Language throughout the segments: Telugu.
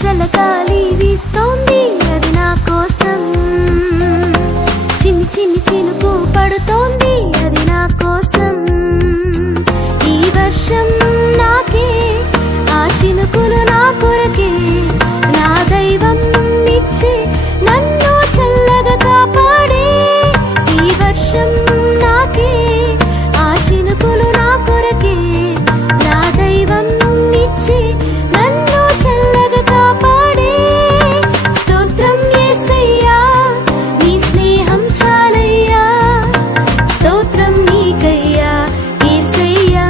చల్లగాలి వీస్తోంది అది నా కోసం, చిన్ని చిన్ని చినుకు పడుతోంది అది నా కోసం. ఈ వర్షం నాకే, ఆ చినుకులు నా కొరకే, నా దైవం ఇచ్చే నన్ను చల్లగా కాపాడే. ఈ వర్షం నాకే, ఆ చినుకులు నా కొరకే, నా దైవం ఇచ్చే నన్ను చల్లగా కాపాడే. స్తోత్రం యేసయ్యా, నీ స్నేహం చాలయ్యా, స్తోత్రం నీకయ్యా యేసయ్యా.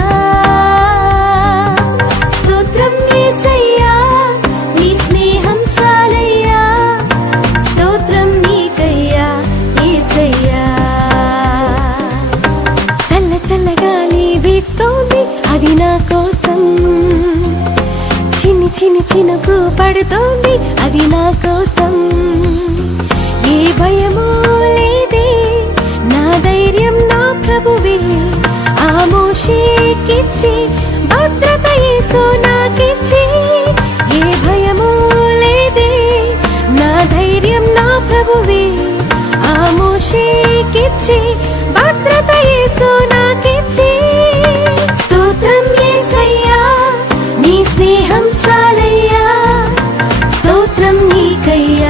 స్తోత్రం యేసయ్యా, నీ స్నేహం చాలయ్యా, స్తోత్రం నీకయ్యా యేసయ్యా. చల్ల చల్లగాలి వీస్తోంది అది నా కోసం, చిన్ని చిన్ని చినుకు పడుతోంది అది నా కోసం. ఏ భయమూ లేదే, నా ధైర్యం నా ప్రభువే, ఆ మోషేకిచ్చి భద్రత యేసు నాకిచ్చి. ఏ భయమూ లేదే, నా ధైర్యం నా ప్రభువే, ఆ మోషేకిచ్చి భద్రత యేసు నాకిచ్చి. స్తోత్రం యేసయ్యా, నీ స్నేహం చాలయ్యా, స్తోత్రం నీకయ్యా